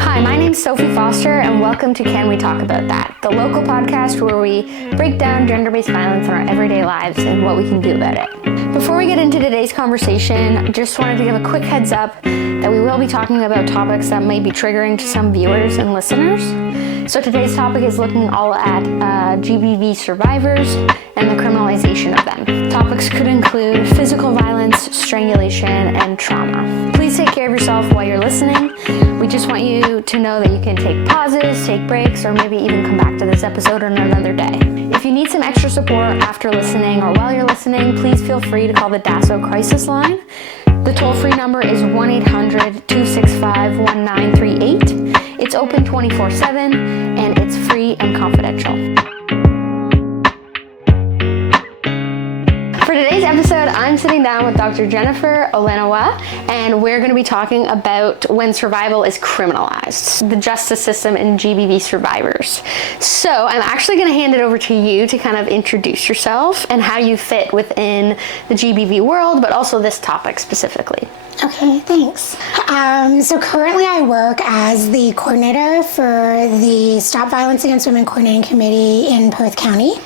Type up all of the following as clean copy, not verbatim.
Hi, my name's Sophie Foster, and welcome to Can We Talk About That, the local podcast where we break down gender-based violence in our everyday lives and what we can do about it. Before we get into today's conversation, I just wanted to give a quick heads up that we will be talking about topics that may be triggering to some viewers and listeners. So today's topic is looking all at GBV survivors and the criminalization of them. Topics could include physical violence, strangulation, and trauma. Please take care of yourself while you're listening. We just want you to know that you can take pauses, take breaks, or maybe even come back to this episode on another day. If you need some extra support after listening or while you're listening, please feel free to call the DASO crisis line. The toll-free number is 1-800-265-1938. It's open 24/7, and it's free and confidential. For today's episode, I'm sitting down with Dr. Jenniffer Olenewa, and we're going to be talking about when survival is criminalized, the justice system and GBV survivors. So I'm actually going to hand it over to you to kind of introduce yourself and how you fit within the GBV world, but also this topic specifically. Okay, thanks. So currently I work as the coordinator for the Stop Violence Against Women Coordinating Committee in Perth County.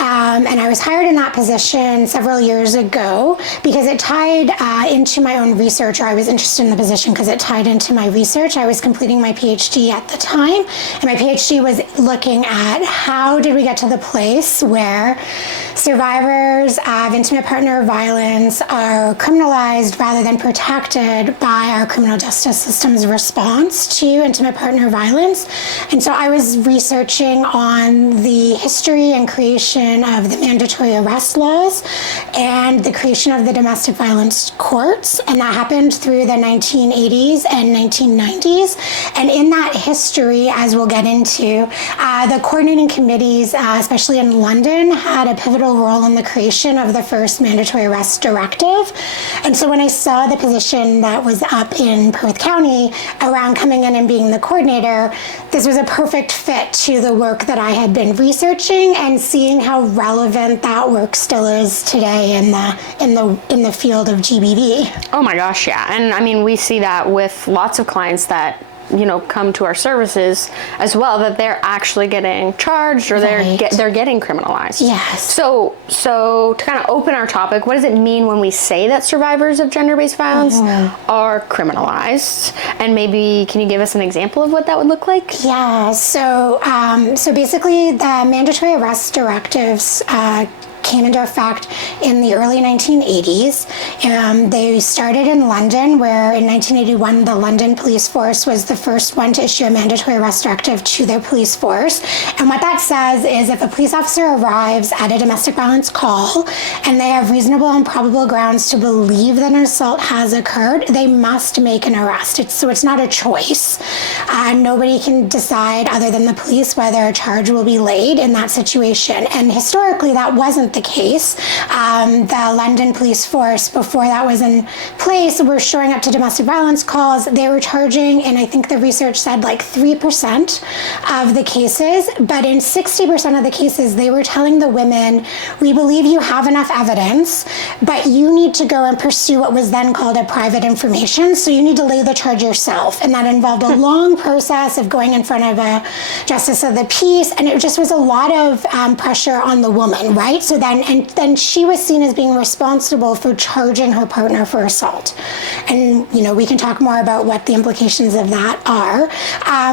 And I was hired in that position several years ago because it tied into my own research, or I was interested in the position because it tied into my research. I was completing my PhD at the time, and my PhD was looking at how did we get to the place where survivors of intimate partner violence are criminalized rather than protected by our criminal justice system's response to intimate partner violence. And so I was researching on the history and creation of the mandatory arrest laws and the creation of the domestic violence courts, and that happened through the 1980s and 1990s. And in that history, as we'll get into, the coordinating committees, especially in London, had a pivotal role in the creation of the first mandatory arrest directive. And so when I saw the position that was up in Perth County around coming in and being the coordinator, this was a perfect fit to the work that I had been researching and seeing how relevant that work still is today in the field of GBV. Oh my gosh, yeah. And I mean, we see that with lots of clients that come to our services as well, that they're actually getting charged or they're getting criminalized. Yes. So to kind of open our topic, what does it mean when we say that survivors of gender-based violence are criminalized? And maybe can you give us an example of what that would look like? Yeah. So basically, the mandatory arrest directives came into effect in the early 1980s. They started in London, where in 1981 the London police force was the first one to issue a mandatory arrest directive to their police force. And what that says is if a police officer arrives at a domestic violence call and they have reasonable and probable grounds to believe that an assault has occurred, they must make an arrest. So it's not a choice. Nobody can decide other than the police whether a charge will be laid in that situation. And historically that wasn't the case. The London police force, before that was in place, were showing up to domestic violence calls. They were charging, and I think the research said like 3% of the cases, but in 60% of the cases, they were telling the women, we believe you have enough evidence, but you need to go and pursue what was then called a private information, so you need to lay the charge yourself. And that involved a long process of going in front of a justice of the peace, and it just was a lot of pressure on the woman, right? So then she was seen as being responsible for charging her partner for assault. And, we can talk more about what the implications of that are.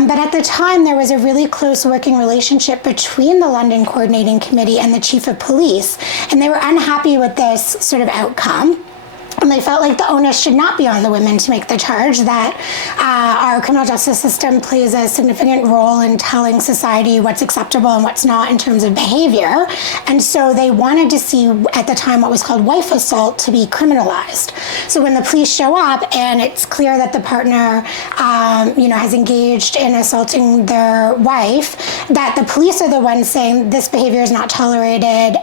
But at the time, there was a really close working relationship between the London Coordinating Committee and the Chief of Police. And they were unhappy with this sort of outcome. And they felt like the onus should not be on the women to make the charge, that our criminal justice system plays a significant role in telling society what's acceptable and what's not in terms of behavior. And so they wanted to see, at the time, what was called wife assault to be criminalized. So when the police show up and it's clear that the partner, has engaged in assaulting their wife, that the police are the ones saying this behavior is not tolerated,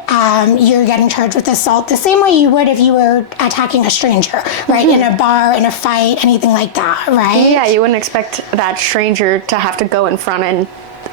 you're getting charged with assault, the same way you would if you were attacking a stranger, right? In a bar, in a fight, anything like that, right? Yeah, you wouldn't expect that stranger to have to go in front and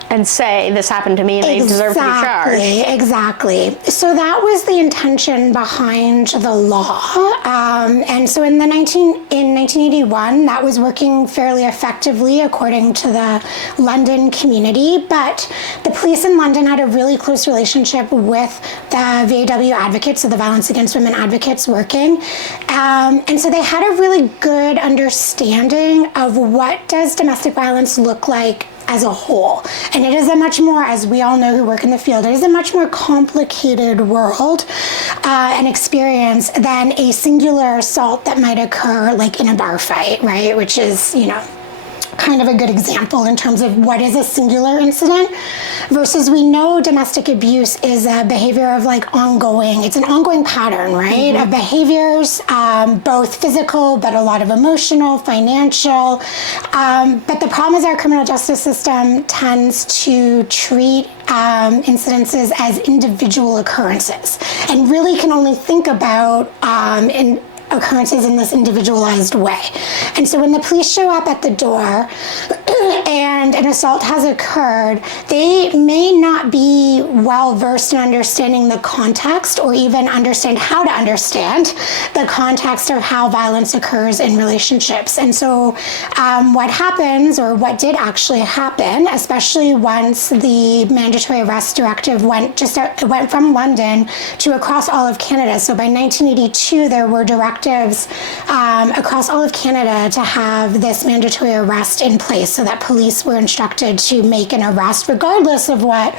and say, this happened to me and they deserve to be charged. Exactly. So that was the intention behind the law. And so in 1981, that was working fairly effectively according to the London community. But the police in London had a really close relationship with the VAW advocates, so the Violence Against Women advocates working. And so they had a really good understanding of what does domestic violence look like as a whole. And it is a much more, as we all know who work in the field, it is a much more complicated world and experience than a singular assault that might occur like in a bar fight, right? Which is, kind of a good example in terms of what is a singular incident versus we know domestic abuse is a behavior of like ongoing, it's an ongoing pattern, right? Of behaviors, both physical, but a lot of emotional, financial. But the problem is our criminal justice system tends to treat incidences as individual occurrences and really can only think about occurrences in this individualized way. And so when the police show up at the door and an assault has occurred, they may not be well versed in understanding the context or even understand how to understand the context of how violence occurs in relationships. And so what happens, or what did actually happen, especially once the mandatory arrest directive went from London to across all of Canada. So by 1982, there were directives across all of Canada to have this mandatory arrest in place so that police were instructed to make an arrest regardless of what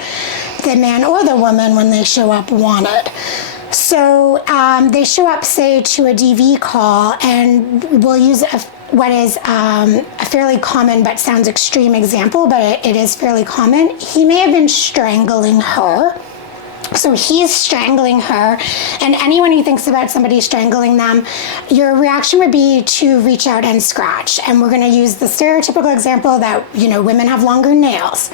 the man or the woman when they show up wanted. So they show up, say, to a DV call, and we'll use what is a fairly common but sounds extreme example, but it is fairly common. He may have been strangling her. So he's strangling her, and anyone who thinks about somebody strangling them, your reaction would be to reach out and scratch. And we're going to use the stereotypical example that, women have longer nails.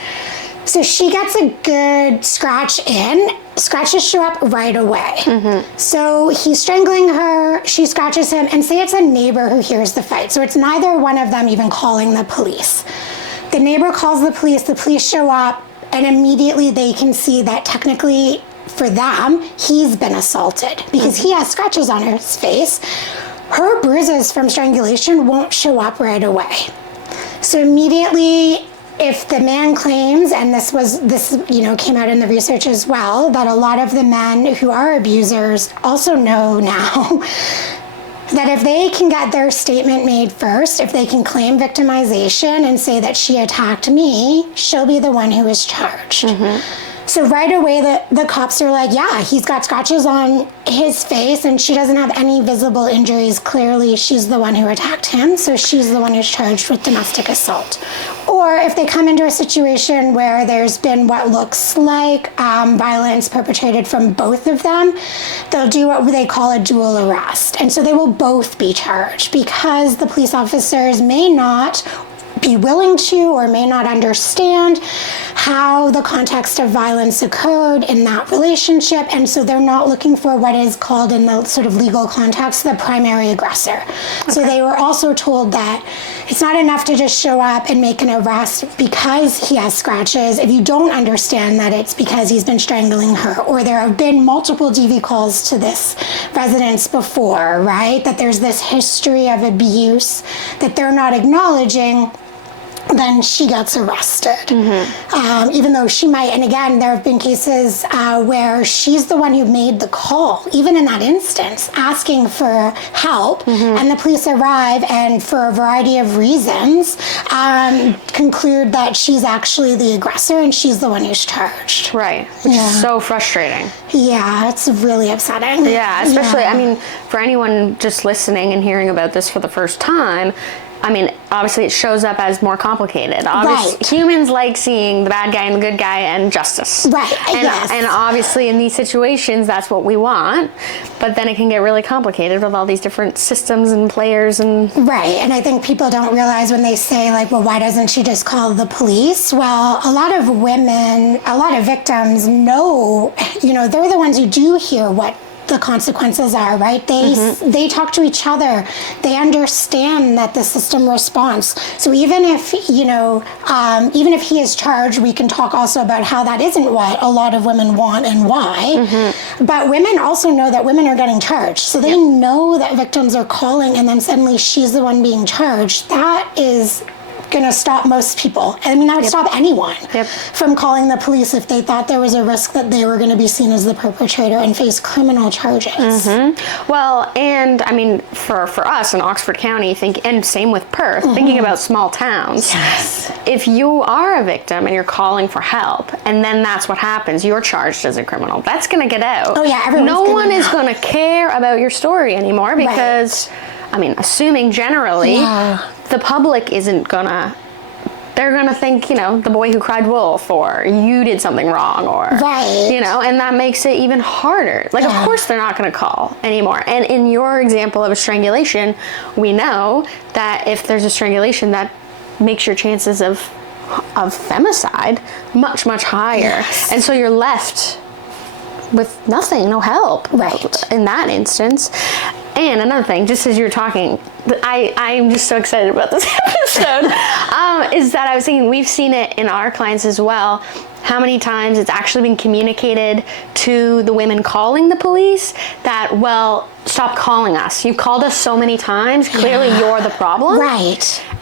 So she gets a good scratch in. Scratches show up right away. So he's strangling her, she scratches him, and say it's a neighbor who hears the fight. So it's neither one of them even calling the police. The neighbor calls the police show up, and immediately they can see that technically for them, he's been assaulted because he has scratches on his face. Her bruises from strangulation won't show up right away. So immediately, if the man claims, and this came out in the research as well, that a lot of the men who are abusers also know now that if they can get their statement made first, if they can claim victimization and say that she attacked me, she'll be the one who is charged. So right away, the cops are like, yeah, he's got scratches on his face and she doesn't have any visible injuries. Clearly, she's the one who attacked him, so she's the one who's charged with domestic assault. Or if they come into a situation where there's been what looks like violence perpetrated from both of them, they'll do what they call a dual arrest. And so they will both be charged because the police officers may not be willing to or may not understand how the context of violence occurred in that relationship, and so they're not looking for what is called in the sort of legal context the primary aggressor. Okay. So they were also told that it's not enough to just show up and make an arrest because he has scratches if you don't understand that it's because he's been strangling her, or there have been multiple DV calls to this residence before, right? That there's this history of abuse that they're not acknowledging. Then she gets arrested. Even though she might, and again, there have been cases where she's the one who made the call, even in that instance, asking for help, and the police arrive and for a variety of reasons conclude that she's actually the aggressor and she's the one who's charged. Right, which is so frustrating. Yeah, it's really upsetting. Yeah, especially, I mean, for anyone just listening and hearing about this for the first time, I mean, obviously it shows up as more complicated. Right. Humans like seeing the bad guy and the good guy and justice. Right, and obviously in these situations, that's what we want. But then it can get really complicated with all these different systems and players and... Right, and I think people don't realize when they say, like, well, why doesn't she just call the police? Well, a lot of women, a lot of victims know, they're the ones who do hear what the consequences are, right? They talk to each other. They understand that the system responds. So even if, even if he is charged, we can talk also about how that isn't what a lot of women want and why. But women also know that women are getting charged. So they know that victims are calling, and then suddenly she's the one being charged. That is going to stop most people. I mean, that would stop anyone from calling the police if they thought there was a risk that they were going to be seen as the perpetrator and face criminal charges. Well, and I mean, for us in Oxford County, and same with Perth, thinking about small towns, if you are a victim and you're calling for help, and then that's what happens, you're charged as a criminal, that's going to get out. Oh yeah, no one is going to care about your story anymore because, I mean, assuming generally, the public isn't gonna, they're gonna think, the boy who cried wolf, or you did something wrong, or, and that makes it even harder. Like, of course they're not gonna call anymore. And in your example of a strangulation, we know that if there's a strangulation, that makes your chances of femicide much, much higher. And so you're left with nothing, no help. In that instance. And another thing, just as you're talking, I'm just so excited about this episode, is that I was thinking, we've seen it in our clients as well, how many times it's actually been communicated to the women calling the police that, well, stop calling us. You've called us so many times. Clearly you're the problem.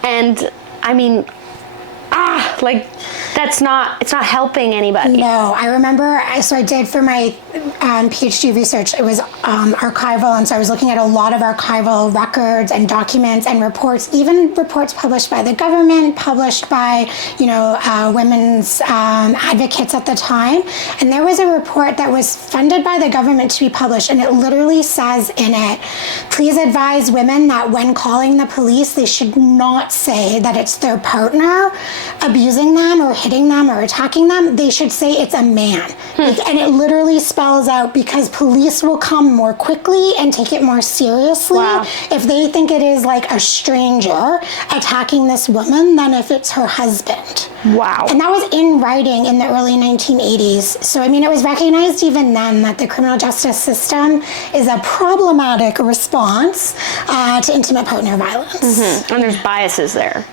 And I mean, it's not helping anybody. No, I remember, so I did for my PhD research, it was archival, and so I was looking at a lot of archival records and documents and reports, even reports published by the government, published by, women's advocates at the time. And there was a report that was funded by the government to be published, and it literally says in it, please advise women that when calling the police, they should not say that it's their partner abusing them or hitting them or attacking them. They should say it's a man. And it literally spells out, because police will come more quickly and take it more seriously if they think it is like a stranger attacking this woman than if it's her husband. And that was in writing in the early 1980s. So, I mean, it was recognized even then that the criminal justice system is a problematic response to intimate partner violence. And there's biases there.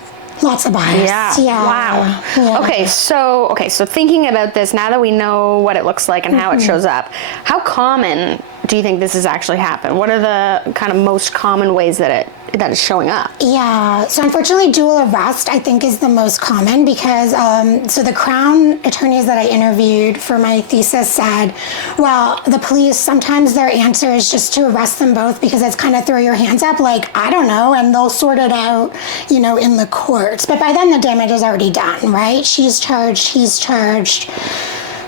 Lots of bias. Wow. Okay, so thinking about this, now that we know what it looks like and how it shows up, how common do you think this has actually happened? What are the kind of most common ways that it's showing up? So unfortunately, dual arrest, I think, is the most common, because so the Crown attorneys that I interviewed for my thesis said, well, the police, sometimes their answer is just to arrest them both, because it's kind of throw your hands up, like, I don't know, and they'll sort it out, in the courts. But by then the damage is already done, right? She's charged, he's charged.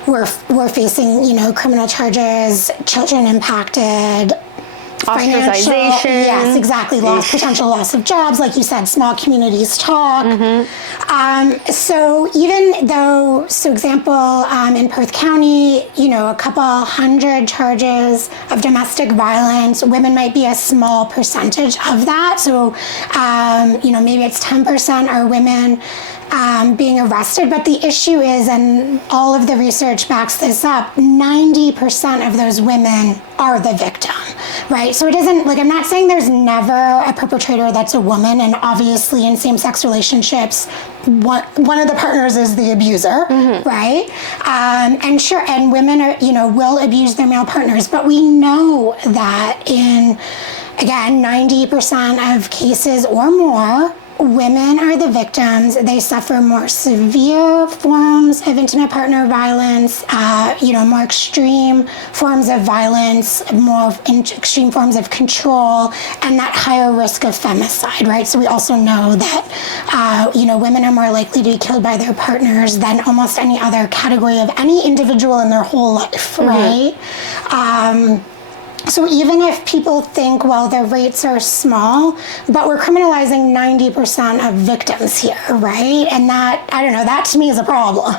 We're facing, criminal charges, children impacted, ostracization. Yes, exactly. Potential loss of jobs, like you said, small communities talk. So even though, example, in Perth County, a couple hundred charges of domestic violence, women might be a small percentage of that. So, maybe it's 10% are women being arrested, but the issue is, and all of the research backs this up, 90% of those women are the victim, right? So it isn't, like, I'm not saying there's never a perpetrator that's a woman, and obviously in same-sex relationships, one of the partners is the abuser, right? And sure, and women are, will abuse their male partners, but we know that in, again, 90% of cases or more, women are the victims. They suffer more severe forms of intimate partner violence, more extreme forms of violence, more extreme forms of control, and that higher risk of femicide, right? So we also know that, women are more likely to be killed by their partners than almost any other category of any individual in their whole life, right? So even if people think, well, the rates are small, but we're criminalizing 90% of victims here, right? And that, I don't know, that to me is a problem,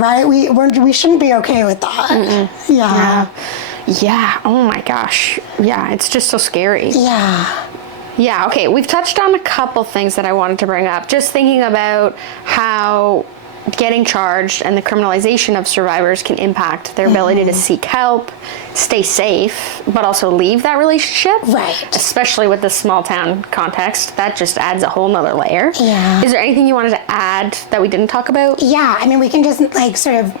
right? We shouldn't be okay with that. Yeah, oh my gosh. Yeah, it's just so scary. Yeah, okay, we've touched on a couple things that I wanted to bring up. Just thinking about how getting charged and the criminalization of survivors can impact their ability to seek help, stay safe, but also leave that relationship. Right. Especially with the small town context. That just adds a whole nother layer. Yeah. Is there anything you wanted to add that we didn't talk about? Yeah, I mean, we can just like sort of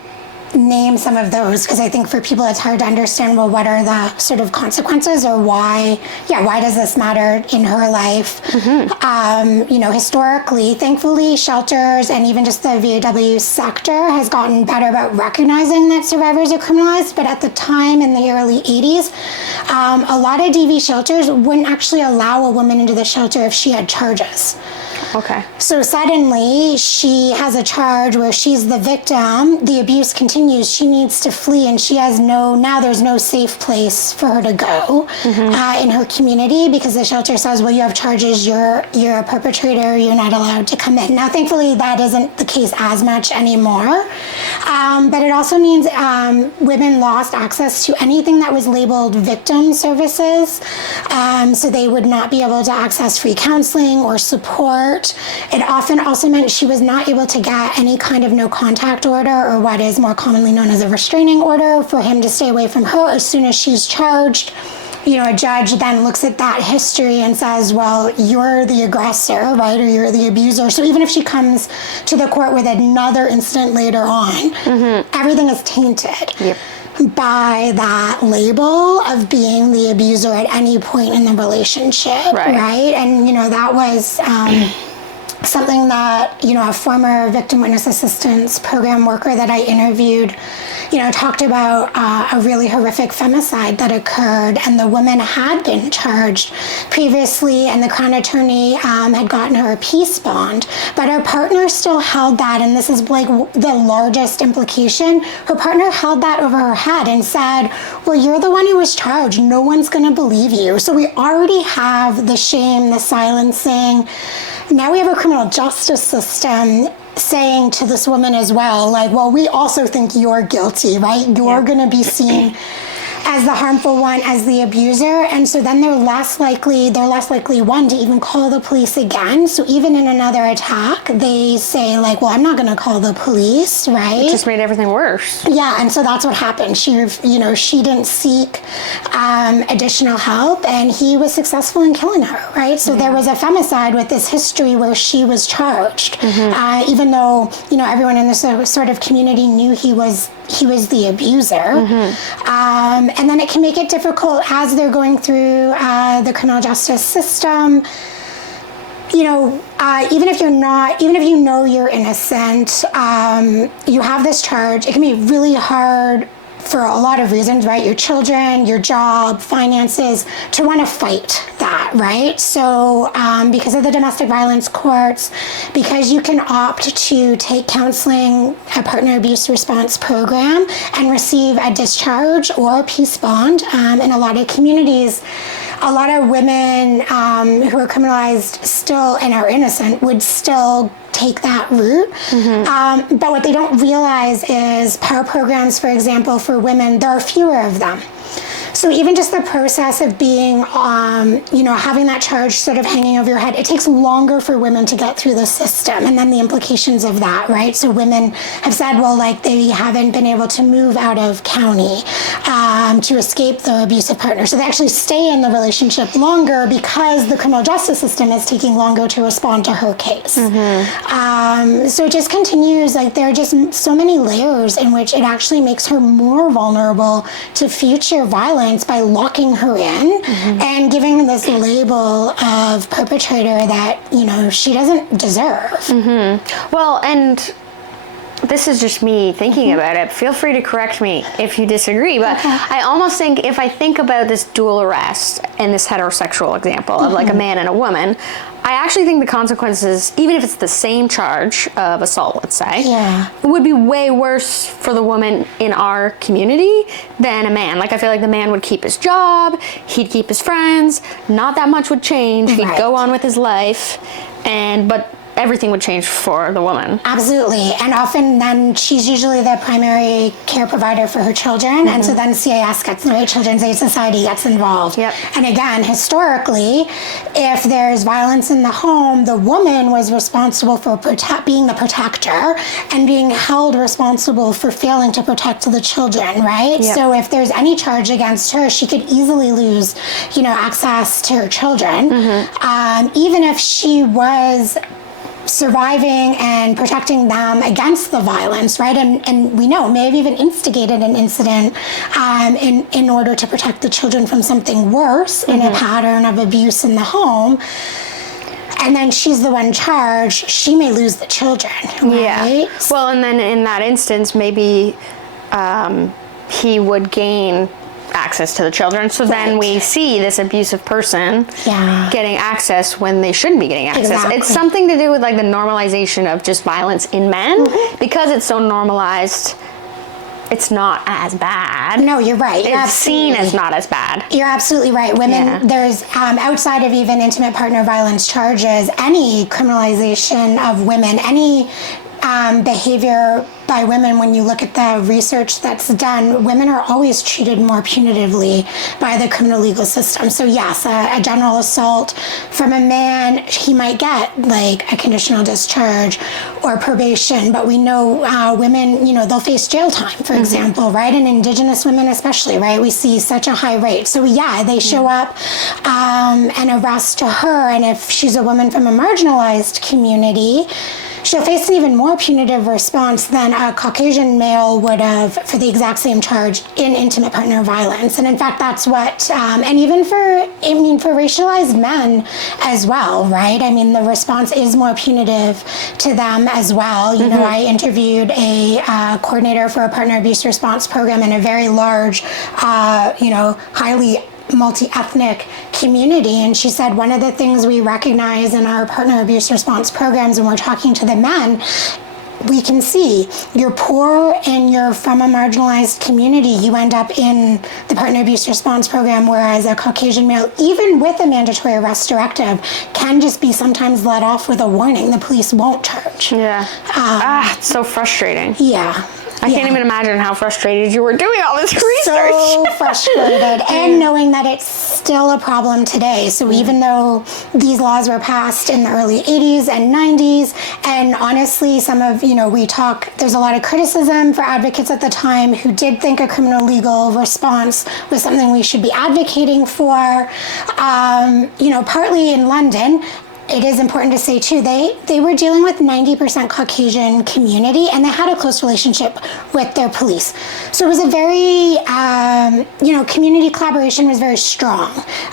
name some of those, because I think for people it's hard to understand, well, what are the sort of consequences, or why does this matter in her life? You know, historically, thankfully, shelters and even just the VAW sector has gotten better about recognizing that survivors are criminalized, but at the time in the early 80s, a lot of DV shelters wouldn't actually allow a woman into the shelter if she had charges. Okay. So suddenly she has a charge where she's the victim, the abuse continues, she needs to flee, and she has now there's no safe place for her to go in her community, because the shelter says, well, you have charges, you're a perpetrator, you're not allowed to come in. Now, thankfully, that isn't the case as much anymore, but it also means women lost access to anything that was labeled victim services, so they would not be able to access free counseling or support. It often also meant she was not able to get any kind of no contact order, or what is more commonly known as a restraining order, for him to stay away from her as soon as she's charged. You know, a judge then looks at that history and says, well, you're the aggressor, right, or you're the abuser. So even if she comes to the court with another incident later on, everything is tainted. Yep. By that label of being the abuser at any point in the relationship, right? And, you know, that was something that, you know, a former victim witness assistance program worker that I interviewed, you know, talked about a really horrific femicide that occurred, and the woman had been charged previously, and the Crown Attorney had gotten her a peace bond, but her partner still held that, and this is like the largest implication, her partner held that over her head and said, well, you're the one who was charged, no one's gonna believe you. So we already have the shame, the silencing. Now we have a criminal justice system saying to this woman as well, like, well, we also think you're guilty, right? You're going to be seen as the harmful one, as the abuser, and so then they're less likely one to even call the police again. So even in another attack, they say like, well, I'm not going to call the police, right? It just made everything worse. Yeah, and so that's what happened. She didn't seek additional help, and he was successful in killing her, right? So there was a femicide with this history where she was charged, even though, you know, everyone in this sort of community knew he was the abuser. And then it can make it difficult as they're going through the criminal justice system. You know, even if you know you're innocent, you have this charge, it can be really hard for a lot of reasons, right? Your children, your job, finances, to want to fight that, right? So because of the domestic violence courts, because you can opt to take counseling, a partner abuse response program, and receive a discharge or a peace bond. In a lot of communities, a lot of women who are criminalized still and are innocent would still take that route. But what they don't realize is power programs, for example, for women, there are fewer of them. So even just the process of being, having that charge sort of hanging over your head, it takes longer for women to get through the system, and then the implications of that, right? So women have said, well, like, they haven't been able to move out of county to escape the abusive partner. So they actually stay in the relationship longer because the criminal justice system is taking longer to respond to her case. So it just continues, like, there are just so many layers in which it actually makes her more vulnerable to future violence by locking her in and giving this label of perpetrator that, you know, she doesn't deserve. Well, and this is just me thinking about it. Feel free to correct me if you disagree, but I almost think, if I think about this dual arrest and this heterosexual example of like a man and a woman, I actually think the consequences, even if it's the same charge of assault, let's say, would be way worse for the woman in our community than a man. Like, I feel like the man would keep his job, he'd keep his friends, not that much would change, he'd go on with his life, but everything would change for the woman. Absolutely. And often then she's usually the primary care provider for her children. And so then CAS gets, the Children's Aid Society gets involved. Yep. And again, historically, if there's violence in the home, the woman was responsible for being the protector and being held responsible for failing to protect the children, right? Yep. So if there's any charge against her, she could easily lose, access to her children. Even if she was surviving and protecting them against the violence, right? And we know may have even instigated an incident in order to protect the children from something worse in a pattern of abuse in the home. And then she's the one charged, she may lose the children, right? Yeah. Well, and then in that instance, maybe he would gain access to the children. So then we see this abusive person getting access when they shouldn't be getting access. Exactly. It's something to do with like the normalization of just violence in men. Because it's so normalized, it's not as bad. No, you're right. It's seen as not as bad. You're absolutely right. Women, there's outside of even intimate partner violence charges, any criminalization of women, any behavior by women, when you look at the research that's done, women are always treated more punitively by the criminal legal system. So yes, a general assault from a man, he might get like a conditional discharge or probation, but we know women, they'll face jail time, for example, right? And Indigenous women especially, right? We see such a high rate. So yeah, they show up and arrest her, and if she's a woman from a marginalized community, she'll face an even more punitive response than a Caucasian male would have for the exact same charge in intimate partner violence. And in fact, that's what, and even for racialized men as well, right? I mean, the response is more punitive to them as well. You know, I interviewed a coordinator for a partner abuse response program in a very large, highly multi-ethnic community, and she said one of the things we recognize in our partner abuse response programs when we're talking to the men, we can see you're poor and you're from a marginalized community, you end up in the partner abuse response program, whereas a Caucasian male, even with a mandatory arrest directive, can just be sometimes let off with a warning. The police won't charge. It's so frustrating. I can't even imagine how frustrated you were doing all this research. So frustrated, and knowing that it's still a problem today. So even though these laws were passed in the early 80s and 90s, and honestly, there's a lot of criticism for advocates at the time who did think a criminal legal response was something we should be advocating for. Partly in London, it is important to say too, they were dealing with 90% Caucasian community, and they had a close relationship with their police. So it was a very, community collaboration was very strong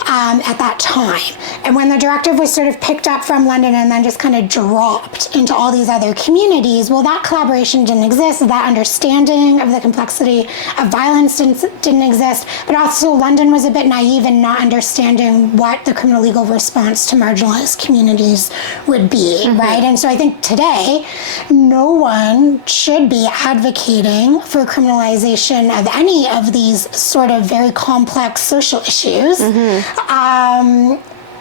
at that time. And when the directive was sort of picked up from London and then just kind of dropped into all these other communities, well, that collaboration didn't exist. That understanding of the complexity of violence didn't exist. But also London was a bit naive in not understanding what the criminal legal response to marginalized communities would be, right? And so I think today, no one should be advocating for criminalization of any of these sort of very complex social issues.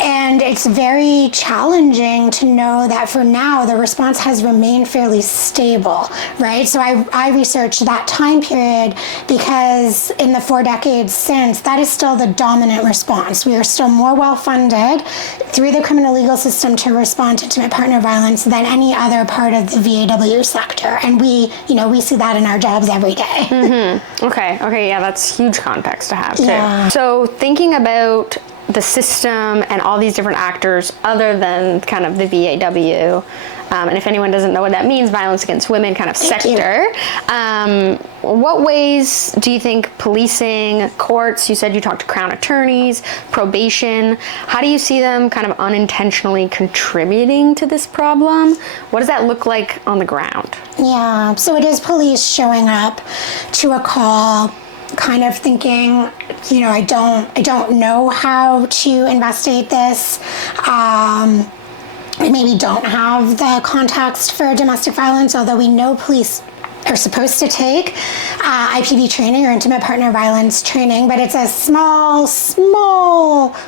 And it's very challenging to know that for now, the response has remained fairly stable, right? So I researched that time period because in the 4 decades since, that is still the dominant response. We are still more well-funded through the criminal legal system to respond to intimate partner violence than any other part of the VAW sector. And we see that in our jobs every day. Okay, yeah, that's huge context to have too. So thinking about the system and all these different actors other than kind of the VAW, and if anyone doesn't know what that means, violence against women kind of sector, what ways do you think policing, courts, you said you talked to crown attorneys, probation, how do you see them kind of unintentionally contributing to this problem? What does that look like on the ground? Yeah, so it is police showing up to a call, kind of thinking, I don't know how to investigate this. I maybe don't have the context for domestic violence, although we know police are supposed to take IPV training or intimate partner violence training, but it's a small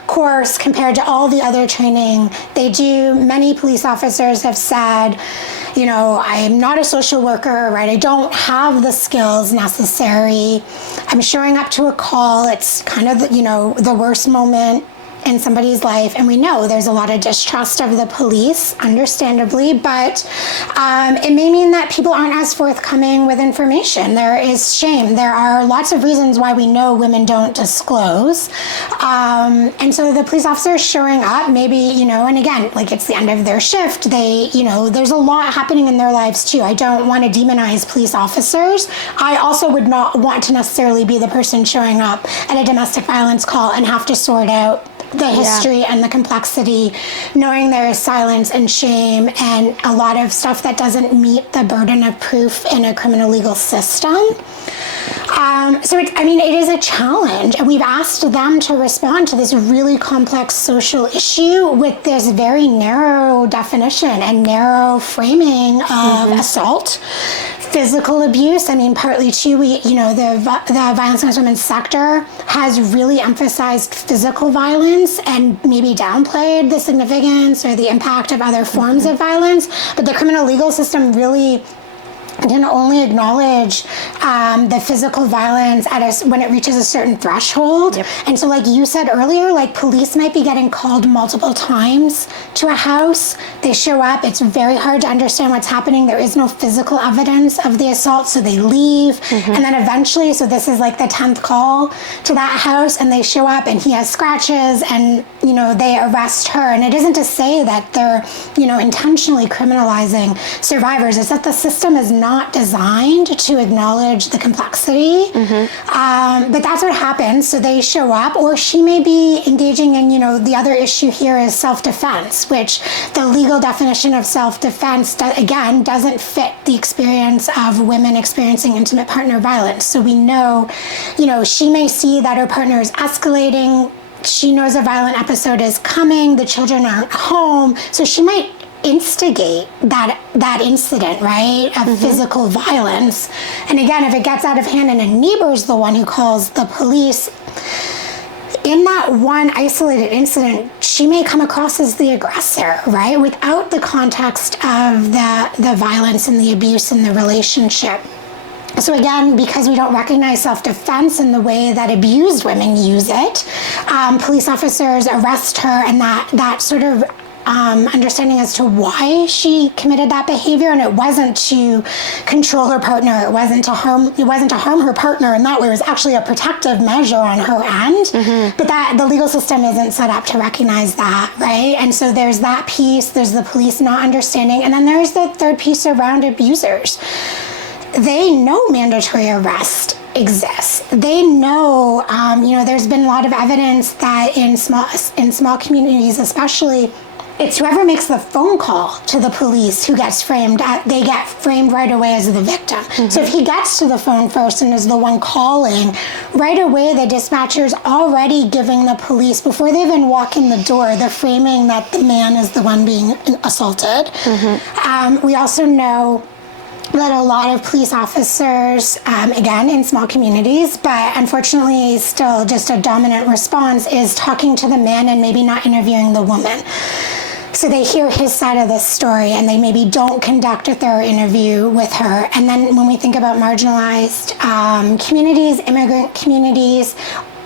course compared to all the other training they do. Many police officers have said, you know, I'm not a social worker, right? I don't have the skills necessary. I'm showing up to a call. It's kind of, you know, the worst moment in somebody's life, and we know there's a lot of distrust of the police, understandably, but it may mean that people aren't as forthcoming with information. There is shame. There are lots of reasons why we know women don't disclose, and so the police officer is showing up, maybe, you know, and again, like, it's the end of their shift. They, you know, there's a lot happening in their lives too. I don't want to demonize police officers. I also would not want to necessarily be the person showing up at a domestic violence call and have to sort out the history and the complexity, knowing there is silence and shame and a lot of stuff that doesn't meet the burden of proof in a criminal legal system. So it is a challenge, and we've asked them to respond to this really complex social issue with this very narrow definition and narrow framing of assault. Physical abuse, I mean, partly too, the violence against women sector has really emphasized physical violence and maybe downplayed the significance or the impact of other forms of violence. But the criminal legal system really can only acknowledge the physical violence when it reaches a certain threshold. Yep. And so, like you said earlier, like, police might be getting called multiple times to a house. They show up. It's very hard to understand what's happening. There is no physical evidence of the assault, so they leave. And then eventually, so this is like the 10th call to that house, and they show up, and he has scratches, and, you know, they arrest her. And it isn't to say that they're, you know, intentionally criminalizing survivors. It's that the system is not designed to acknowledge the complexity. But that's what happens. So they show up, or she may be engaging in, you know, the other issue here is self-defense, which the legal definition of self-defense, again, doesn't fit the experience of women experiencing intimate partner violence. So we know, you know, she may see that her partner is escalating. She knows a violent episode is coming. The children aren't home. So she might instigate that incident, right, of physical violence. And again, if it gets out of hand and a neighbor's the one who calls the police, in that one isolated incident, she may come across as the aggressor, right, without the context of the violence and the abuse in the relationship. So again, because we don't recognize self-defense in the way that abused women use it, police officers arrest her, and that sort of understanding as to why she committed that behavior, and it wasn't to control her partner, it wasn't to harm her partner in that way. It was actually a protective measure on her end, but that the legal system isn't set up to recognize that, right? And so there's that piece, there's the police not understanding, and then there's the third piece around abusers. They know mandatory arrest exists. They know, you know, there's been a lot of evidence that in small communities especially, it's whoever makes the phone call to the police who gets framed. They get framed right away as the victim. So if he gets to the phone first and is the one calling, right away the dispatcher's already giving the police, before they even walk in the door, the framing that the man is the one being assaulted. We also know that a lot of police officers, again, in small communities, but unfortunately still just a dominant response, is talking to the man and maybe not interviewing the woman. So they hear his side of the story, and they maybe don't conduct a thorough interview with her. And then when we think about marginalized communities, immigrant communities,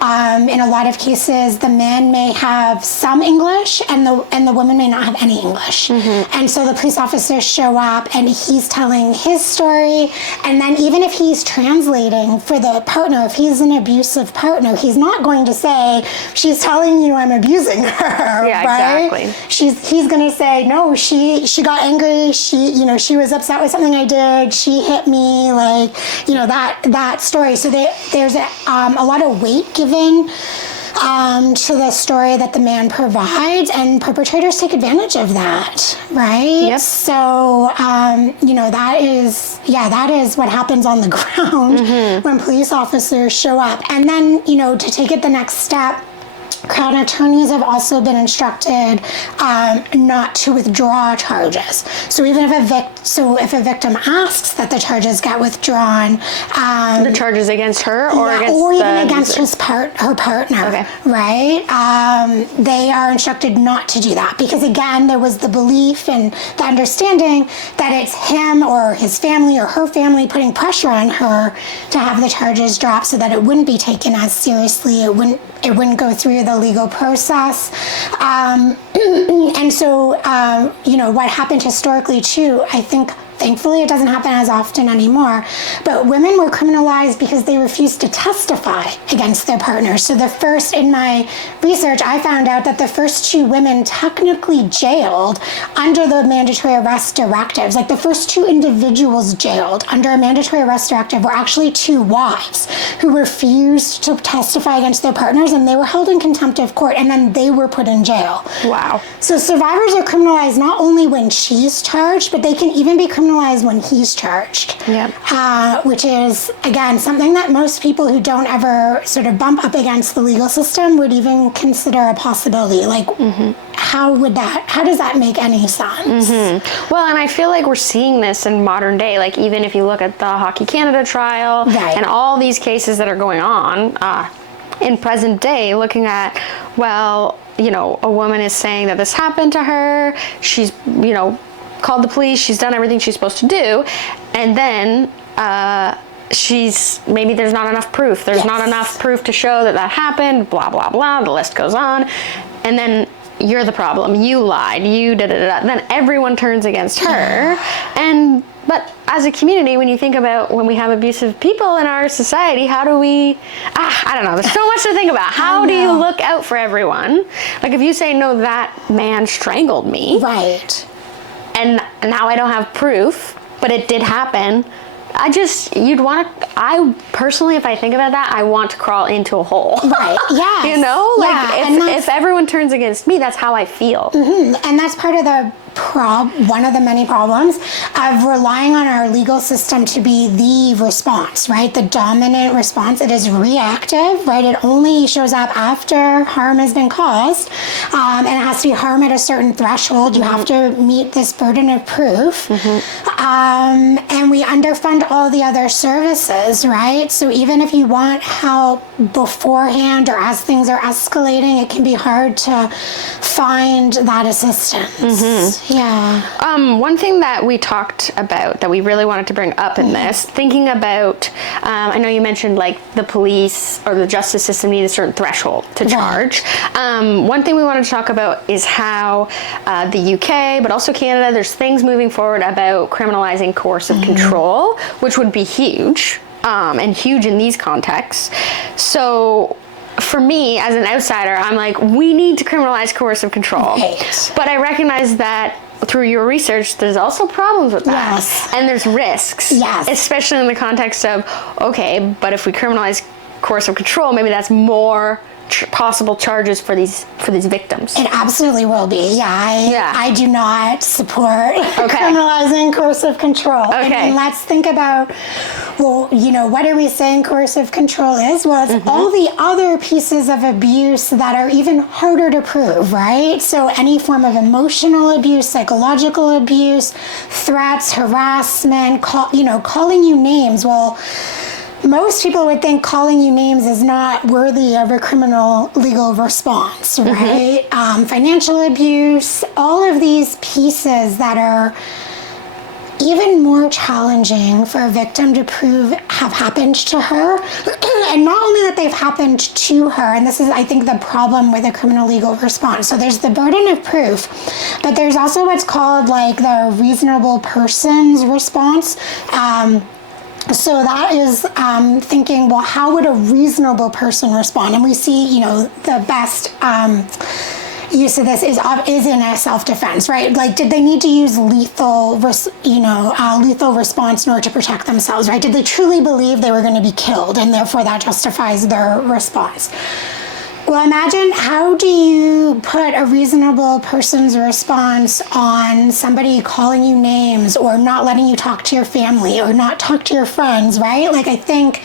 in a lot of cases, the man may have some English, and the woman may not have any English. And so the police officers show up, and he's telling his story. And then even if he's translating for the partner, if he's an abusive partner, he's not going to say, "She's telling you I'm abusing her." Yeah, right? exactly. He's going to say, "No, she got angry. She was upset with something I did. She hit me," like, you know, that story. So there's a lot of weight given to the story that the man provides, and perpetrators take advantage of that, right? Yep. So, you know, that is what happens on the ground when police officers show up. And then, you know, to take it the next step, Crown attorneys have also been instructed not to withdraw charges. So even if a victim asks that the charges get withdrawn, the charges against her or even against her partner, okay. right? They are instructed not to do that because, again, there was the belief and the understanding that it's him or his family or her family putting pressure on her to have the charges dropped so that it wouldn't be taken as seriously. It wouldn't go through the legal process. And so, what happened historically too, I think, thankfully, it doesn't happen as often anymore, but women were criminalized because they refused to testify against their partners. So in my research, I found out that the first 2 women technically jailed under the mandatory arrest directives, like the first 2 individuals jailed under a mandatory arrest directive were actually 2 wives who refused to testify against their partners, and they were held in contempt of court, and then they were put in jail. Wow. So survivors are criminalized not only when she's charged, but they can even be criminalized when he's charged. Yep. Which is, again, something that most people who don't ever sort of bump up against the legal system would even consider a possibility. Like, how does that make any sense? Well, and I feel like we're seeing this in modern day. Like, even if you look at the Hockey Canada trial and all these cases that are going on in present day, looking at, well, a woman is saying that this happened to her. She's, called the police, she's done everything she's supposed to do, and then maybe there's not enough proof. There's not enough proof to show that happened, blah, blah, blah, the list goes on, and then you're the problem, you lied, you da-da-da-da. Then everyone turns against her, but as a community, when you think about when we have abusive people in our society, how do we, I don't know, there's so much to think about. How do you look out for everyone? Like if you say, no, that man strangled me. Right. And now I don't have proof, but it did happen. I personally, if I think about that, I want to crawl into a hole. Right, yes. If everyone turns against me, that's how I feel. And that's part of one of the many problems of relying on our legal system to be the response, right? The dominant response. It is reactive, right? It only shows up after harm has been caused, and it has to be harm at a certain threshold. You have to meet this burden of proof, and we underfund all the other services, right? So even if you want help beforehand or as things are escalating, it can be hard to find that assistance. Yeah. One thing that we talked about that we really wanted to bring up in this, thinking about, I know you mentioned like the police or the justice system need a certain threshold to charge. One thing we wanted to talk about is how the UK, but also Canada, there's things moving forward about criminalizing coercive control, which would be huge, and huge in these contexts. So for me, as an outsider, I'm like, we need to criminalize coercive control. Right. But I recognize that through your research, there's also problems with that. Yes. And there's risks. Yes. Especially in the context of, okay, but if we criminalize coercive control, maybe that's more possible charges for these victims. It absolutely will be. I do not support criminalizing coercive control. And let's think about, well, what are we saying coercive control is? Well, it's all the other pieces of abuse that are even harder to prove, right? So any form of emotional abuse, psychological abuse, threats, harassment, calling you names. Well, most people would think calling you names is not worthy of a criminal legal response, right? Financial abuse, all of these pieces that are even more challenging for a victim to prove have happened to her. And not only that they've happened to her, and this is, I think, the problem with a criminal legal response. So there's the burden of proof, but there's also what's called like the reasonable person's response. So that is thinking, well, how would a reasonable person respond? And we see, the best use of this is in a self-defense, right? Like, did they need to use lethal response in order to protect themselves, right? Did they truly believe they were going to be killed, and therefore that justifies their response? Well, imagine, how do you put a reasonable person's response on somebody calling you names or not letting you talk to your family or not talk to your friends, right? Like, I think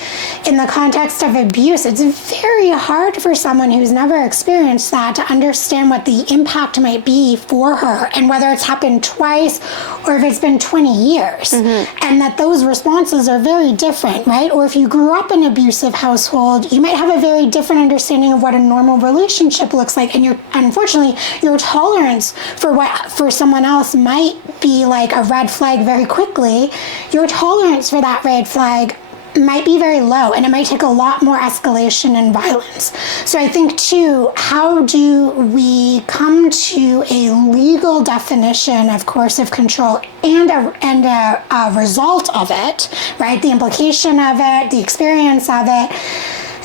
in the context of abuse, it's very hard for someone who's never experienced that to understand what the impact might be for her, and whether it's happened twice or if it's been 20 years. And that those responses are very different, right? Or if you grew up in an abusive household, you might have a very different understanding of what a normal relationship looks like, and unfortunately your tolerance for what for someone else might be like a red flag very quickly. Your tolerance for that red flag might be very low, and it might take a lot more escalation and violence. So I think too, how do we come to a legal definition of coercive control and a result of it, right? The implication of it, the experience of it,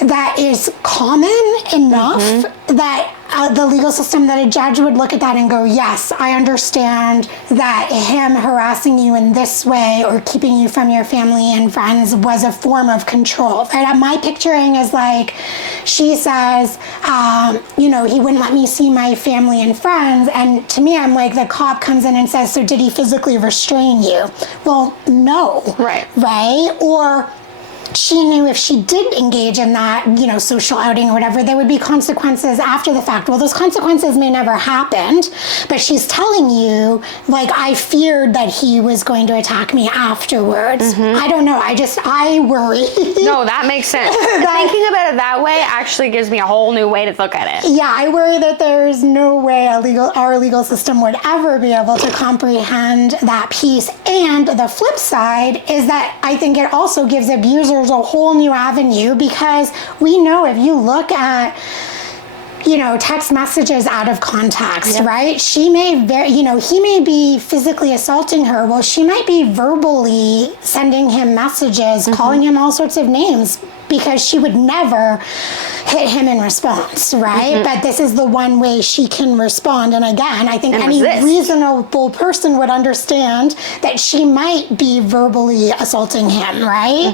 that is common enough that the legal system, that a judge would look at that and go, yes, I understand that him harassing you in this way or keeping you from your family and friends was a form of control, right? My picturing is like, she says, he wouldn't let me see my family and friends, and to me, I'm like, the cop comes in and says, so did he physically restrain you? Well, no. Right? Or she knew if she did engage in that, social outing or whatever, there would be consequences after the fact. Well, those consequences may never happened, but she's telling you, like, I feared that he was going to attack me afterwards. I don't know. I worry. No, that makes sense. Thinking about it that way actually gives me a whole new way to look at it. Yeah, I worry that there's no way our legal system would ever be able to comprehend that piece. And the flip side is that I think it also gives abusers a whole new avenue, because we know, if you look at text messages out of context, right? She may he may be physically assaulting her. Well, she might be verbally sending him messages, calling him all sorts of names, because she would never hit him in response, right? But this is the one way she can respond. And again, I think any reasonable person would understand that she might be verbally assaulting him, right?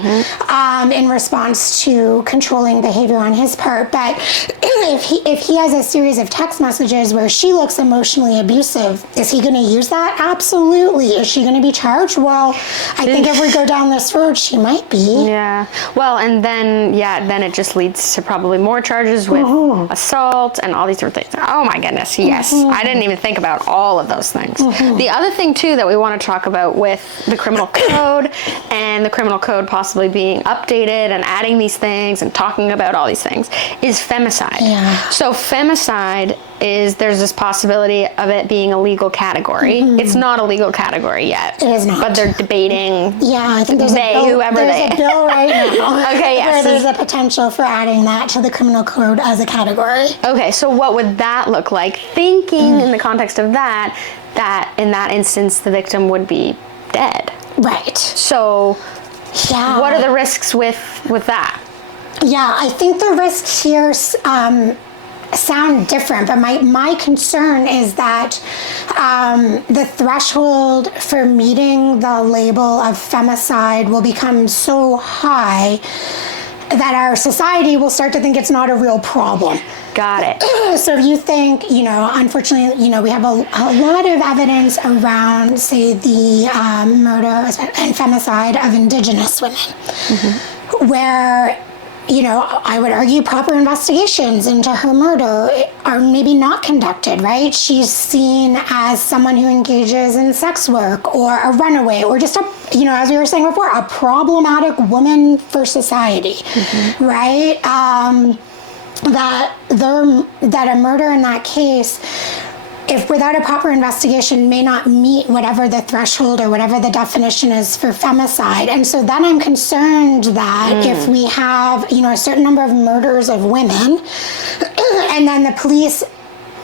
In response to controlling behavior on his part. But if he has a series of text messages where she looks emotionally abusive, is he going to use that? Absolutely. Is she going to be charged? Well, I think if we go down this road, she might be. Yeah. Well, and then it just leads to probably more charges with assault and all these different things. Oh my goodness, yes. I didn't even think about all of those things. The other thing too that we want to talk about with the criminal code, and the criminal code possibly being updated and adding these things and talking about all these things, is femicide. So femicide there's this possibility of it being a legal category. It's not a legal category yet. It is not. But they're debating. Yeah, I think there's a bill right now. Okay, yes. Where there's a potential for adding that to the criminal code as a category. Okay, so what would that look like? Thinking in the context of that in that instance, the victim would be dead. Right. So what are the risks with that? Yeah, I think the risks here sound different, but my concern is that the threshold for meeting the label of femicide will become so high that our society will start to think it's not a real problem. Got it. So if you think, unfortunately, we have a lot of evidence around, say, the murder and femicide of Indigenous women, where I would argue proper investigations into her murder are maybe not conducted, right? She's seen as someone who engages in sex work, or a runaway, or just as we were saying before, a problematic woman for society, right? That a murder in that case, if without a proper investigation, may not meet whatever the threshold or whatever the definition is for femicide. And so then I'm concerned that if we have, a certain number of murders of women, and then the police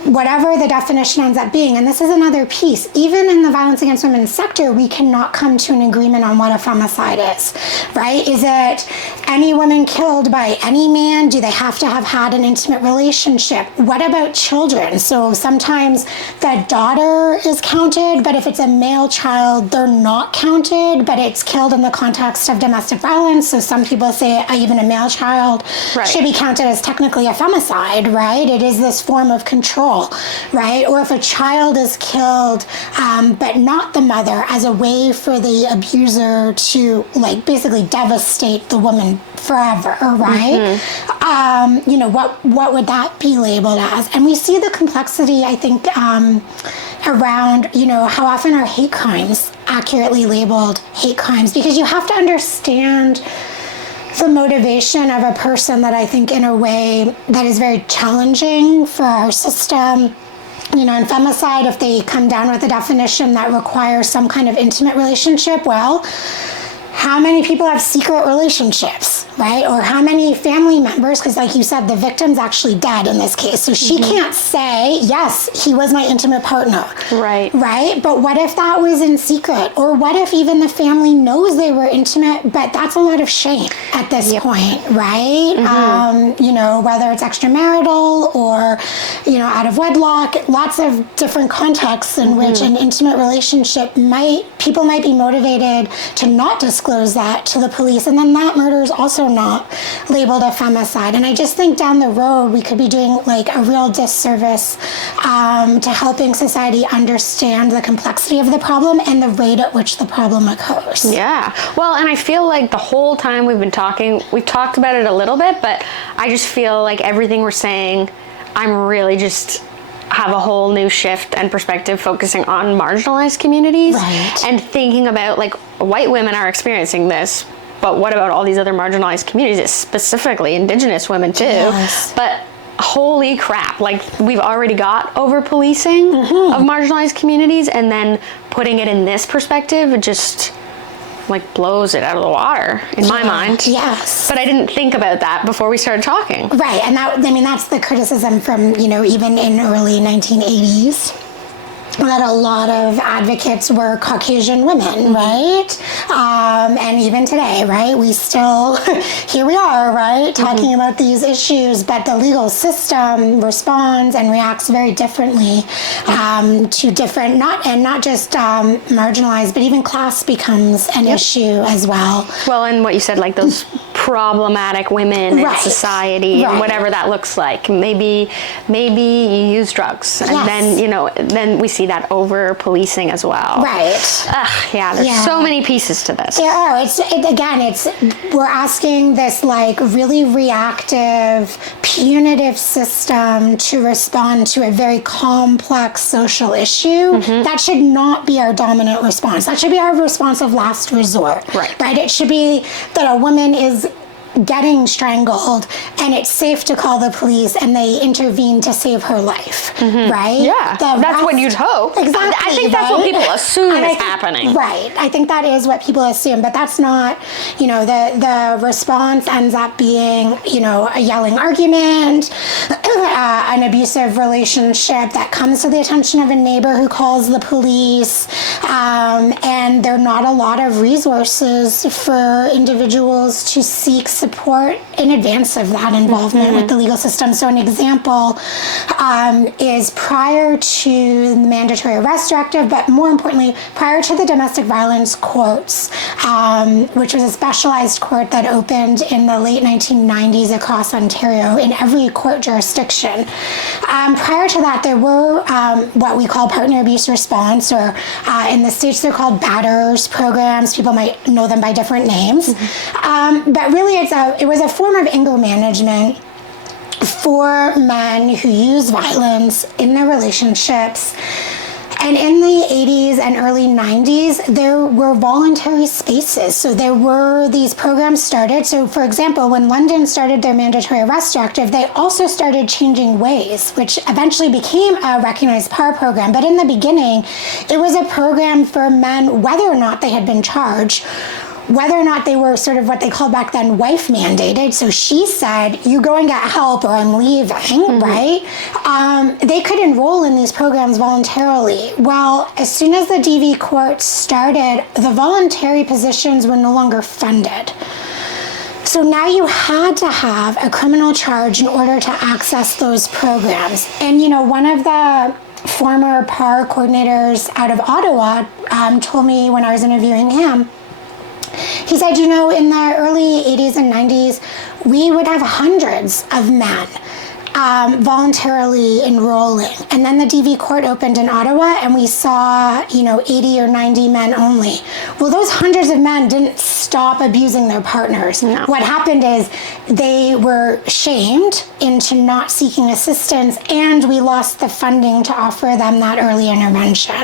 whatever the definition ends up being, and this is another piece, even in the violence against women sector, we cannot come to an agreement on what a femicide is, right? Is it any woman killed by any man? Do they have to have had an intimate relationship? What about children? So sometimes the daughter is counted, but if it's a male child, they're not counted, but it's killed in the context of domestic violence. So some people say even a male child should be counted as technically a femicide, right? It is this form of control. Right? Or if a child is killed, but not the mother, as a way for the abuser to like basically devastate the woman forever, right? You know, what would that be labeled as? And we see the complexity, I think, around, you know, how often are hate crimes accurately labeled hate crimes? Because you have to understand the motivation of a person that I think in a way that is very challenging for our system. You know, in femicide, if they come down with a definition that requires some kind of intimate relationship, well, how many people have secret relationships, right? Or how many family members, because like you said, the victim's actually dead in this case. So she can't say, yes, he was my intimate partner. Right. Right? But what if that was in secret? Or what if even the family knows they were intimate, but that's a lot of shame at this point, right? You know, whether it's extramarital or, you know, out of wedlock, lots of different contexts in which an intimate relationship people might be motivated to not disclose that to the police, and then that murder is also not labeled a femicide. And I just think down the road we could be doing like a real disservice to helping society understand the complexity of the problem and the rate at which the problem occurs. Yeah. Well, and I feel like the whole time we've been talking, we've talked about it a little bit, but I just feel like everything we're saying, I'm really just have a whole new shift and perspective focusing on marginalized communities and thinking about like white women are experiencing this, but what about all these other marginalized communities, specifically Indigenous women too? But holy crap, like we've already got over policing of marginalized communities, and then putting it in this perspective, it just like blows it out of the water in my mind. Yes. But I didn't think about that before we started talking. Right. And that, I mean, that's the criticism from, you know, even in early 1980s. That a lot of advocates were Caucasian women, right? And even today, right? We still, here we are, right? Talking about these issues, but the legal system responds and reacts very differently to different, not just marginalized, but even class becomes an issue as well. Well, and what you said, like those problematic women in society, and whatever that looks like. Maybe you use drugs, and then, you know, then we see that over policing as well. Yeah, there's so many pieces to this. There are. We're asking this like really reactive, punitive system to respond to a very complex social issue. That should not be our dominant response. That should be our response of last resort. Right? It should be that a woman is getting strangled and it's safe to call the police and they intervene to save her life, right? Yeah, that's what you'd hope. Exactly. I think that's what people assume is happening. Right. I think that is what people assume, but that's not, you know, the response ends up being, you know, a yelling argument, an abusive relationship that comes to the attention of a neighbor who calls the police, and there are not a lot of resources for individuals to seek support in advance of that involvement with the legal system. So an example is prior to the mandatory arrest directive, but more importantly, prior to the domestic violence courts, which was a specialized court that opened in the late 1990s across Ontario in every court jurisdiction. Prior to that, there were what we call partner abuse response, or in the States they're called batters programs. People might know them by different names. But really it was a form of anger management for men who use violence in their relationships. And in the 80s and early 90s, there were voluntary spaces. So there were these programs started. So for example, when London started their mandatory arrest directive, they also started changing ways, which eventually became a recognized PAR program. But in the beginning, it was a program for men, whether or not they had been charged, whether or not they were sort of what they called back then wife mandated, so she said, you go and get help or I'm leaving, right? They could enroll in these programs voluntarily. Well, as soon as the DV court started, the voluntary positions were no longer funded. So now you had to have a criminal charge in order to access those programs. And, one of the former PAR coordinators out of Ottawa told me when I was interviewing him, he said, in the early 80s and 90s, we would have hundreds of men voluntarily enrolling. And then the DV court opened in Ottawa and we saw, 80 or 90 men only. Well, those hundreds of men didn't stop abusing their partners. No. What happened is they were shamed into not seeking assistance, and we lost the funding to offer them that early intervention.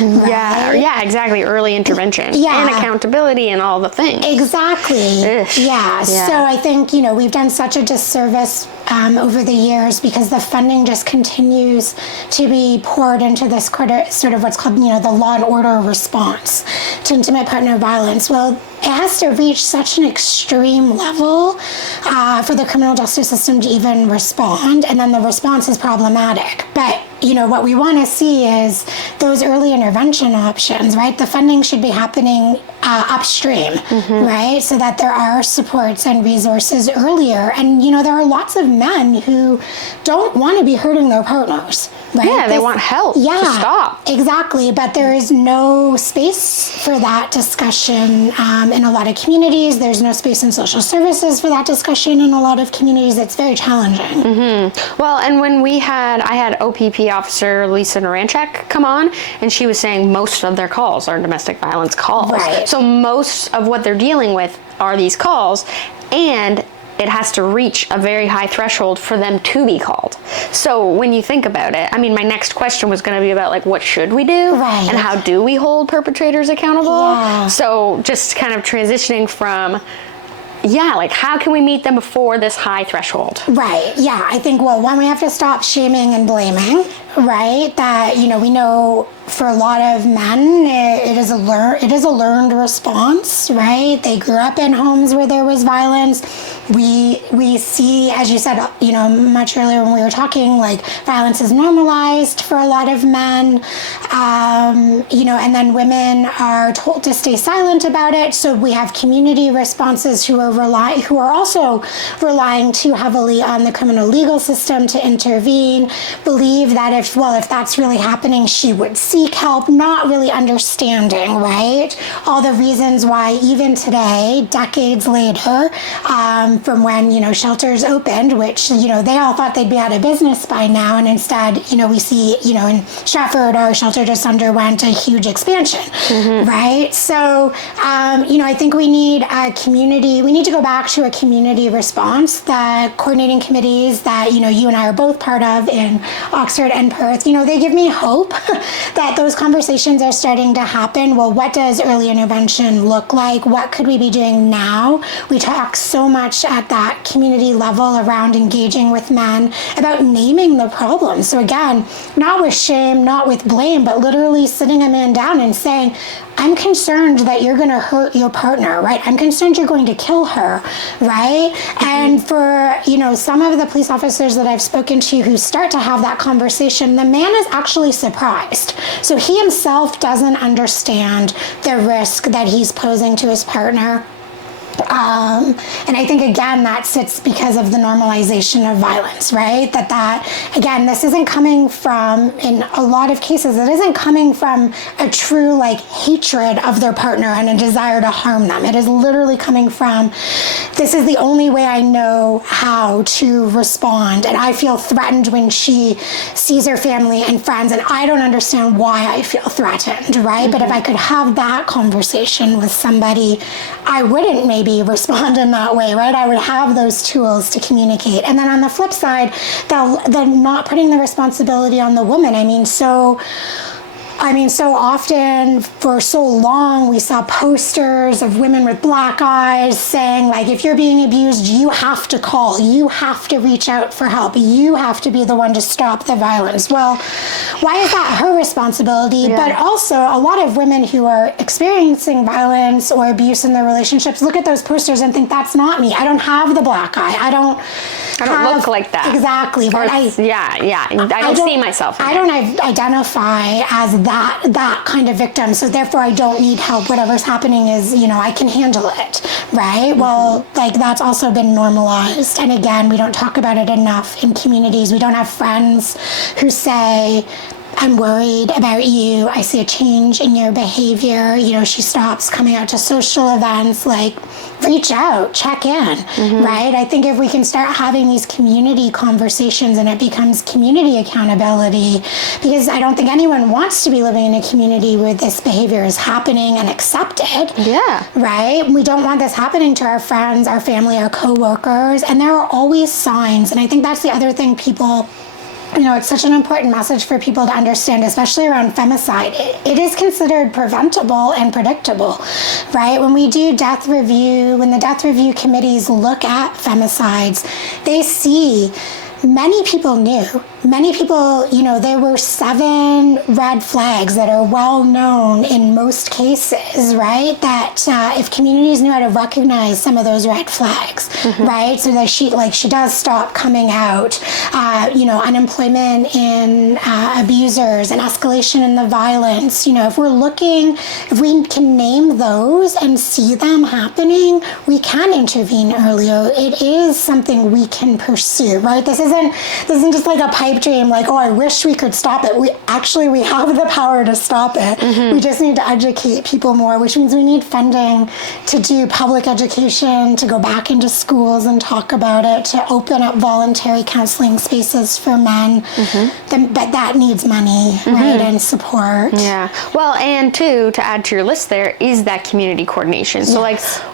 Right? Yeah, exactly. Early intervention. Yeah. And accountability and all the things. Exactly. Yeah. So I think, we've done such a disservice over the years because the funding just continues to be poured into this sort of what's called, the law and order response to intimate partner violence. Well, it has to reach such an extreme level for the criminal justice system to even respond, and then the response is problematic. But what we want to see is those early intervention options, right? The funding should be happening upstream, right? So that there are supports and resources earlier. And, there are lots of men who don't want to be hurting their partners, right? Yeah, they want help to stop. Exactly. But there is no space for that discussion in a lot of communities. There's no space in social services for that discussion in a lot of communities. It's very challenging. Well, and when I had OPP officer Lisa Naranchek come on, and she was saying most of their calls are domestic violence calls. Right. So most of what they're dealing with are these calls, and it has to reach a very high threshold for them to be called. So when you think about it, my next question was going to be about what should we do? Right. And how do we hold perpetrators accountable? Yeah. So just kind of transitioning from how can we meet them before this high threshold? Right. Yeah. I think, one, we have to stop shaming and blaming, right? That, we know for a lot of men, it is a learned response, right? They grew up in homes where there was violence. We see, as you said, much earlier when we were talking, violence is normalized for a lot of men, and then women are told to stay silent about it. So we have community responses who are also relying too heavily on the criminal legal system to intervene, believe that if that's really happening, she would seek help, not really understanding, right? All the reasons why even today, decades later, from when, shelters opened, which, they all thought they'd be out of business by now. And instead, we see, in Stratford, our shelter just underwent a huge expansion, right? So, I think we need to go back to a community response. The coordinating committees that, you and I are both part of in Oxford and Perth, they give me hope that those conversations are starting to happen. Well, what does early intervention look like? What could we be doing now? We talk so much at that community level around engaging with men, about naming the problem. So again, not with shame, not with blame, but literally sitting a man down and saying, I'm concerned that you're going to hurt your partner, right? I'm concerned you're going to kill her, right? And for, some of the police officers that I've spoken to who start to have that conversation, the man is actually surprised. So he himself doesn't understand the risk that he's posing to his partner. And I think, again, that sits because of the normalization of violence, right? That again, this isn't coming from, in a lot of cases, it isn't coming from a true, hatred of their partner and a desire to harm them. It is literally coming from, this is the only way I know how to respond, and I feel threatened when she sees her family and friends, and I don't understand why I feel threatened, right? But if I could have that conversation with somebody, I wouldn't maybe respond in that way, right? I would have those tools to communicate. And then on the flip side, the not putting the responsibility on the woman. So I mean, so often, for so long, we saw posters of women with black eyes saying, like, if you're being abused, you have to call, you have to reach out for help, you have to be the one to stop the violence. Well, why is that her responsibility? Yeah. But also, a lot of women who are experiencing violence or abuse in their relationships look at those posters and think, that's not me. I don't have the black eye. I don't look like that. Exactly. But I don't see myself in I don't identify as that kind of victim, so therefore I don't need help. Whatever's happening is, I can handle it, right? Mm-hmm. Well, like, that's also been normalized. And again, we don't talk about it enough in communities. We don't have friends who say, I'm worried about you. I see a change in your behavior. She stops coming out to social events. Like, reach out, check in, right? I think if we can start having these community conversations and it becomes community accountability, because I don't think anyone wants to be living in a community where this behavior is happening and accepted. Yeah. Right? We don't want this happening to our friends, our family, our coworkers. And there are always signs. And I think that's the other thing people... it's such an important message for people to understand, especially around femicide. It is considered preventable and predictable, right? When we do death review, when the death review committees look at femicides, they see many people knew. Many people, there were 7 red flags that are well known in most cases, right? That if communities knew how to recognize some of those red flags, right? So that she does stop coming out, unemployment in abusers and escalation in the violence. If we can name those and see them happening, we can intervene earlier. It is something we can pursue, right? This isn't just like a pipe dream, like, I wish we could stop it. We have the power to stop it. We just need to educate people more, which means we need funding to do public education, to go back into schools and talk about it, to open up voluntary counseling spaces for men. But that needs money, right, and support. Yeah. Well, and too, to add to your list there, is that community coordination. So,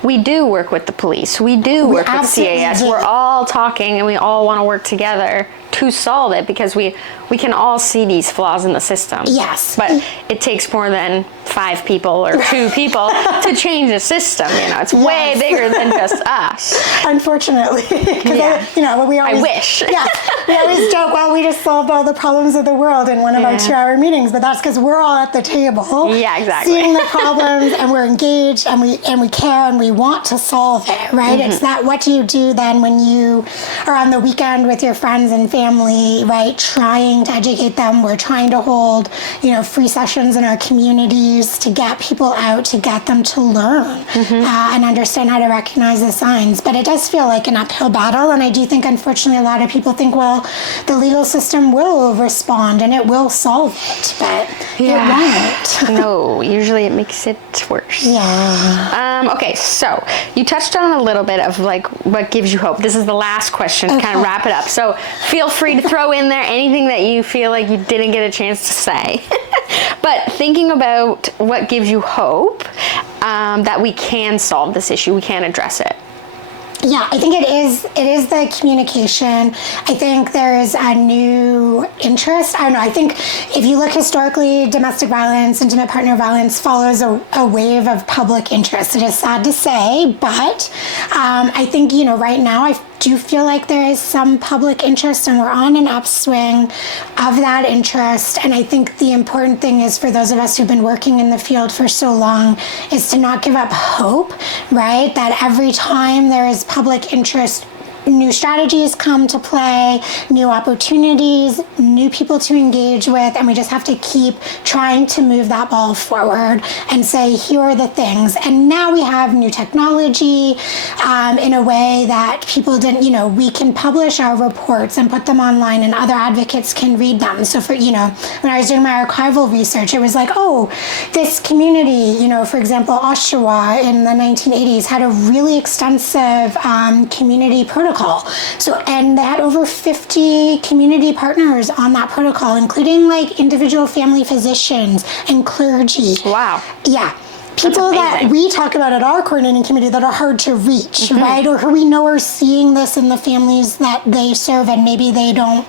we do work with the police. We do work with CAS. We're all talking and we all want to work together to solve it, because we can all see these flaws in the system. Yes. But it takes more than 5 people or 2 people to change the system. It's way bigger than just us. Unfortunately. I wish. Yeah. We always joke, we just solved all the problems of the world in one of our 2-hour meetings, but that's because we're all at the table. Yeah, exactly. Seeing the problems, and we're engaged, and we care, and we want to solve it, right? It's that, what do you do then when you are on the weekend with your friends and family, right, trying to educate them? We're trying to hold, free sessions in our communities to get people out, to get them to learn and understand how to recognize the signs. But it does feel like an uphill battle, and I do think, unfortunately, a lot of people think, the legal system will respond and it will solve it, but it won't. No, usually it makes it worse. Yeah. Okay, so you touched on a little bit of what gives you hope. This is the last question to kind of wrap it up. So feel free to throw in there anything that you feel like you didn't get a chance to say. But thinking about what gives you hope that we can solve this issue, we can address it. Yeah, I think it is the communication. I think there is a new interest. I don't know. I think if you look historically, domestic violence, intimate partner violence follows a wave of public interest. It is sad to say, but I think, right now I do feel like there is some public interest, and we're on an upswing of that interest. And I think the important thing is, for those of us who've been working in the field for so long, is to not give up hope, right? That every time there is public interest, new strategies come to play, new opportunities, new people to engage with, and we just have to keep trying to move that ball forward and say, here are the things. And now we have new technology in a way that people didn't, we can publish our reports and put them online, and other advocates can read them. So for, when I was doing my archival research, it was like, this community, for example, Oshawa in the 1980s had a really extensive community protocol. So, and they had over 50 community partners on that protocol, including individual family physicians and clergy. Wow. Yeah. People that we talk about at our coordinating committee that are hard to reach, right? Or who we know are seeing this in the families that they serve, and maybe they don't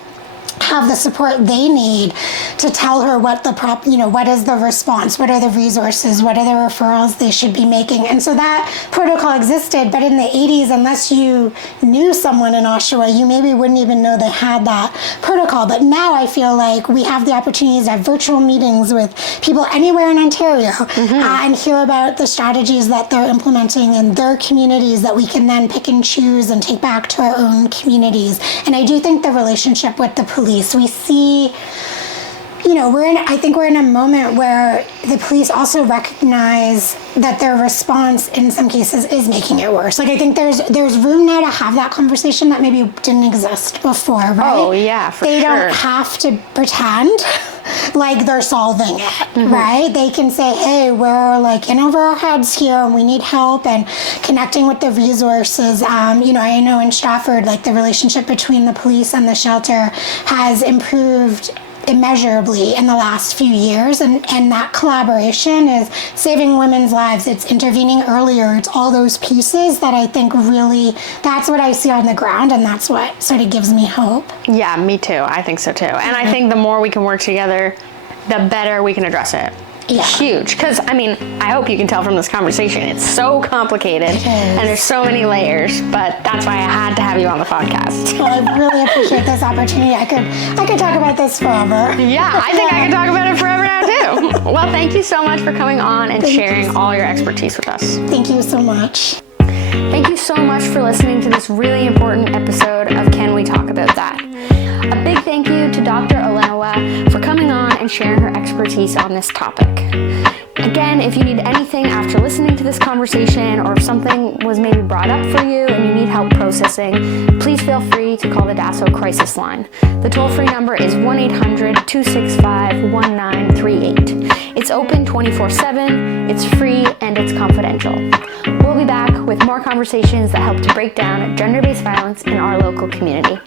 have the support they need to tell her what what is the response, what are the resources, what are the referrals they should be making. And so that protocol existed, but in the 80s, unless you knew someone in Oshawa, you maybe wouldn't even know they had that protocol. But now I feel like we have the opportunities to have virtual meetings with people anywhere in Ontario and hear about the strategies that they're implementing in their communities that we can then pick and choose and take back to our own communities. And I do think the relationship with the police, we see, I think we're in a moment where the police also recognize that their response in some cases is making it worse. Like, I think there's room now to have that conversation that maybe didn't exist before, right? Oh, yeah, for sure. They don't have to pretend like they're solving it, right? They can say, hey, we're like in over our heads here and we need help, and connecting with the resources. I know in Stratford, like, the relationship between the police and the shelter has improved immeasurably in the last few years, and that collaboration is saving women's lives. It's intervening earlier. It's all those pieces that I think really, that's what I see on the ground, and that's what sort of gives me hope. Yeah, me too. I think so too. And I think the more we can work together, the better we can address it. Yeah. Huge. Because, I hope you can tell from this conversation, it's so complicated and there's so many layers, but that's why I had to have you on the podcast. Well, I really appreciate this opportunity. I could talk about this forever. Yeah, I think I could talk about it forever now too. Well, thank you so much for coming on and sharing all your expertise with us. Thank you so much. Thank you so much for listening to this really important episode of Can We Talk About That? A big thank you to Dr. Olenewa for coming on and sharing her expertise on this topic. Again, if you need anything after listening to this conversation, or if something was maybe brought up for you and you need help processing, please feel free to call the DASO crisis line. The toll-free number is 1-800-265-1938. It's open 24/7, it's free, and it's confidential. We'll be back with more conversations that help to break down gender-based violence in our local community.